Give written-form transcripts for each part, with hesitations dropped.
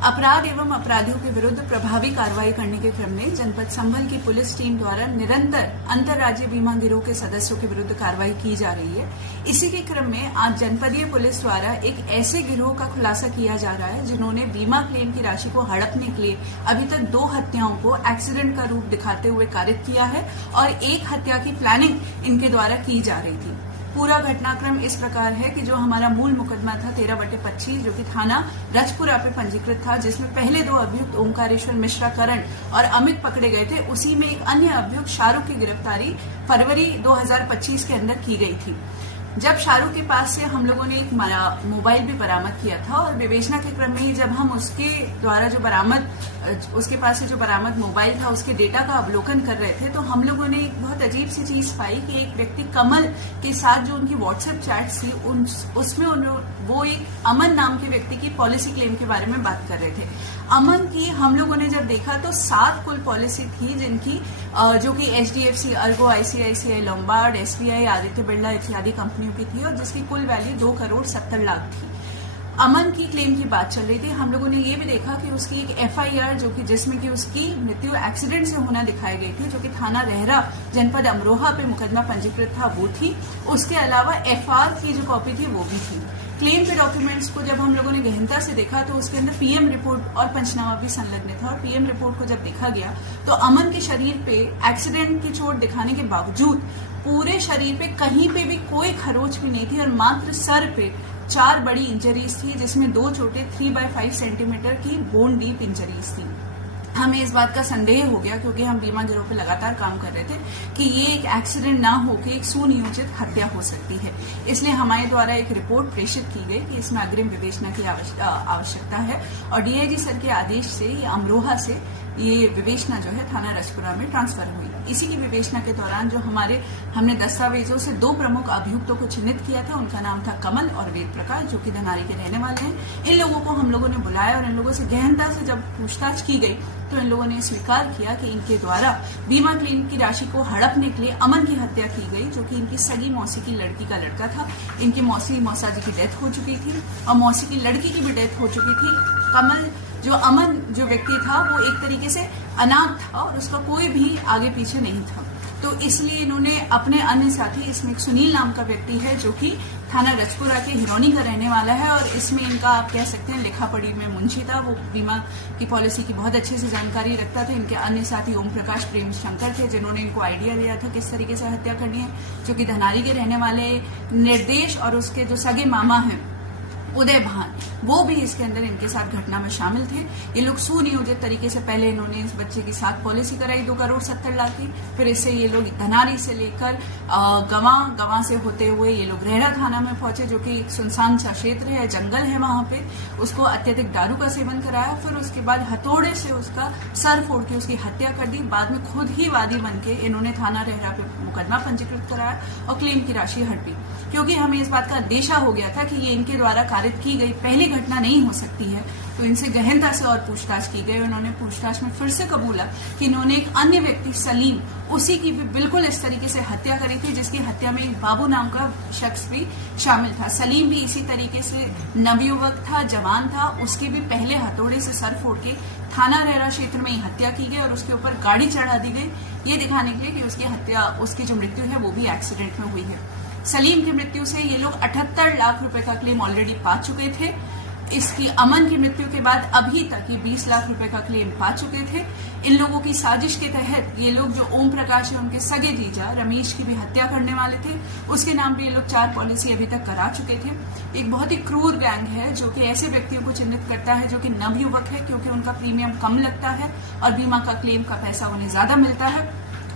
अपराध एवं अपराधियों के विरुद्ध प्रभावी कार्रवाई करने के क्रम में जनपद संभल की पुलिस टीम द्वारा निरंतर अंतर्राज्यीय बीमा गिरोह के सदस्यों के विरुद्ध कार्रवाई की जा रही है। इसी के क्रम में आज जनपदीय पुलिस द्वारा एक ऐसे गिरोह का खुलासा किया जा रहा है जिन्होंने बीमा क्लेम की राशि को हड़पने के लिए अभी तक 2 हत्याओं को एक्सीडेंट का रूप दिखाते हुए कारित किया है और 1 हत्या की प्लानिंग इनके द्वारा की जा रही थी। पूरा घटनाक्रम इस प्रकार है कि जो हमारा मूल मुकदमा था 13/25 जो कि थाना रजपुरा पे पंजीकृत था, जिसमें पहले 2 अभियुक्त ओंकारेश्वर मिश्रा करण और अमित पकड़े गए थे, उसी में एक अन्य अभियुक्त शाहरुख की गिरफ्तारी फरवरी 2025 के अंदर की गई थी। जब शाहरुख के पास से हम लोगों ने एक मोबाइल भी बरामद किया था और विवेचना के क्रम में ही जब हम उसके द्वारा उसके पास से जो बरामद मोबाइल था उसके डेटा का अवलोकन कर रहे थे तो हम लोगों ने एक बहुत अजीब सी चीज पाई कि एक व्यक्ति कमल के साथ जो उनकी व्हाट्सएप चैट्स थी उसमें वो एक अमन नाम के व्यक्ति की पॉलिसी क्लेम के बारे में बात कर रहे थे। अमन की हम लोगों ने जब देखा तो 7 कुल पॉलिसी थी जिनकी जो कि HDFC, Ergo, ICICI, Lombard, SBI, Aditya Birla इत्यादि कंपनियों की थी और जिसकी कुल वैल्यू 2,70,00,000 थी। अमन की क्लेम की बात चल रही थी। हम लोगों ने ये भी देखा कि उसकी एक FIR जो कि जिसमें कि उसकी मृत्यु एक्सीडेंट से होना दिखाई गई थी, जो कि थाना रहरा जनपद अमरोहा पे मुकदमा पंजीकृत था, वो थी। उसके अलावा FR की जो कॉपी थी वो भी थी। क्लेम के डॉक्यूमेंट्स को जब हम लोगों ने गहनता से देखा तो उसके अंदर PM रिपोर्ट और पंचनामा भी संलग्न था और PM रिपोर्ट को जब देखा गया तो अमन के शरीर पे एक्सीडेंट की चोट दिखाने के बावजूद पूरे शरीर पे कहीं पे भी कोई खरोच भी नहीं थी और मात्र सर पे 4 बड़ी इंजरीज थी, जिसमें 2 चोटें 3/5 सेंटीमीटर की बोन डीप इंजरीज थी। हमें इस बात का संदेह हो गया क्योंकि हम बीमा गिरोह पे लगातार काम कर रहे थे कि ये एक एक्सीडेंट ना होकर एक सुनियोजित हत्या हो सकती है। इसलिए हमारे द्वारा एक रिपोर्ट प्रेषित की गई कि इसमें अग्रिम विवेचना की आवश्यकता है और DIG सर के आदेश से ये अमरोहा से ये विवेचना जो है थाना रजपुरा में ट्रांसफर हुई। इसी की विवेचना के दौरान जो हमने दस्तावेजों से 2 प्रमुख अभियुक्तों को चिन्हित किया था, उनका नाम था कमल और वेद प्रकाश, जो कि धनारी के रहने वाले हैं। इन लोगों को हम लोगों ने बुलाया और इन लोगों से गहनता से जब पूछताछ की गई तो इन लोगों ने स्वीकार किया कि इनके द्वारा बीमा क्लेम की राशि को हड़पने के लिए अमन की हत्या की गई, जो कि इनकी सगी मौसी की लड़की का लड़का था। इनकी मौसा जी की डेथ हो चुकी थी और मौसी की लड़की की भी डेथ हो चुकी थी। अमन जो व्यक्ति था वो एक तरीके से अनाथ था और उसका कोई भी आगे पीछे नहीं था, तो इसलिए इन्होंने अपने अन्य साथी, इसमें एक सुनील नाम का व्यक्ति है जो कि थाना रजपुरा के हिरौनी का रहने वाला है और इसमें इनका आप कह सकते हैं लिखा पढ़ी में मुंशी था, वो बीमा की पॉलिसी की बहुत अच्छे से जानकारी रखता था। इनके अन्य साथी ओम प्रकाश प्रेम शंकर थे जिन्होंने इनको आइडिया दिया था किस तरीके से हत्या करनी है, जो कि धनारी के रहने वाले निर्देश और उसके जो सगे मामा हैं उदय भान, वो भी इसके अंदर इनके साथ घटना में शामिल थे। ये लोग सुनियोजित तरीके से पहले इन्होंने इस बच्चे की साथ पॉलिसी कराई 2,70,00,000 की, फिर इससे ये लोग धनारी से लेकर गवां से होते हुए ये लोग रहरा थाना में पहुंचे, जो कि एक सुनसान सा क्षेत्र है, जंगल है वहां पे। उसको अत्यधिक दारू का सेवन कराया, फिर उसके बाद हथौड़े से उसका सर फोड़ के उसकी हत्या कर दी। बाद में खुद ही वादी बन के इन्होंने थाना रहरा पे मुकदमा पंजीकृत कराया और क्लेम की राशि हड़पी, क्योंकि हमें इस बात का अंदेशा हो गया था कि ये इनके द्वारा कारित की गई पहली घटना नहीं हो सकती है। तो इनसे गहनता से और पूछताछ की गई। उन्होंने पूछताछ में फिर से कबूला कि इन्होंने एक अन्य व्यक्ति सलीम, उसी की भी बिल्कुल इस तरीके से हत्या करी थी, जिसकी हत्या में एक बाबू नाम का शख्स भी शामिल था। सलीम भी इसी तरीके से नवयुवक था, जवान था, उसके भी पहले हथौड़े से सर फोड़ के थाना रहरा क्षेत्र में ही हत्या की गई और उसके ऊपर गाड़ी चढ़ा दी गई, ये दिखाने के लिए कि उसकी जो मृत्यु है वो भी एक्सीडेंट में हुई है। सलीम की मृत्यु से ये लोग 78 लाख रुपए का क्लेम ऑलरेडी पा चुके थे। इसकी अमन की मृत्यु के बाद अभी तक ये 20 लाख रुपए का क्लेम पा चुके थे। इन लोगों की साजिश के तहत ये लोग जो ओम प्रकाश है उनके सगे जीजा रमेश की भी हत्या करने वाले थे, उसके नाम पे ये लोग 4 पॉलिसी अभी तक करा चुके थे। एक बहुत ही क्रूर गैंग है जो कि ऐसे व्यक्तियों को चिन्हित करता है जो कि नवयुवक है, क्योंकि उनका प्रीमियम कम लगता है और बीमा का क्लेम का पैसा उन्हें ज्यादा मिलता है।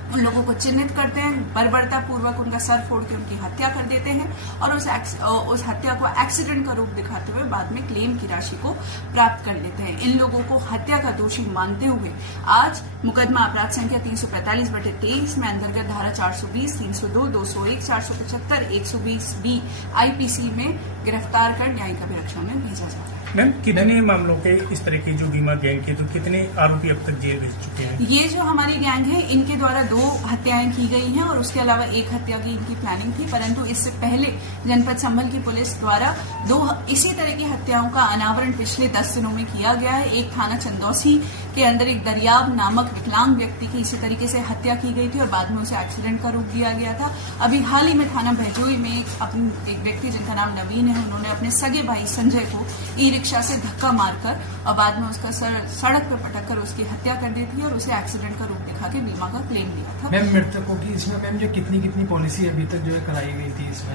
उन लोगों को चिन्हित करते हैं, बर्बरता पूर्वक उनका सर फोड़ के उनकी हत्या कर देते हैं और उस हत्या को एक्सीडेंट का रूप दिखाते हुए बाद में क्लेम की राशि को प्राप्त कर लेते हैं। इन लोगों को हत्या का दोषी मानते हुए आज मुकदमा अपराध संख्या 345/23 में अंतर्गत धारा 420, 302, 201, 475, 120B IPC में गिरफ्तार कर न्यायिक अभिरक्षा में भेजा जा रहा है। मैम कितने मामलों के इस तरह की जो बीमा गैंग के तो कितने आरोपी अब तक जेल भेज चुके हैं? ये जो हमारी गैंग है इनके द्वारा 2 हत्याएं की गई हैं और उसके अलावा 1 हत्या की इनकी प्लानिंग थी, परंतु इससे पहले जनपद संभल की पुलिस द्वारा 2 इसी तरह की हत्याओं का अनावरण पिछले 10 दिनों में किया गया है। एक थाना चंदौसी के अंदर एक दरियाब नामक विकलांग व्यक्ति की इसी तरीके से हत्या की गई थी और बाद में उसे एक्सीडेंट का रूप दिया गया था। अभी हाल ही में थाना भैजोई में एक व्यक्ति जिनका नाम नवीन है, उन्होंने अपने सगे भाई संजय को ई रिक्शा से धक्का मारकर और बाद में उसका सड़क पर पटक कर उसकी हत्या कर दी थी और उसे एक्सीडेंट का रूप दिखा के बीमा का क्लेम दिया था। मैम मृतकों की इसमें मैम जो कितनी पॉलिसी अभी तक जो है कराई गई थी इसमें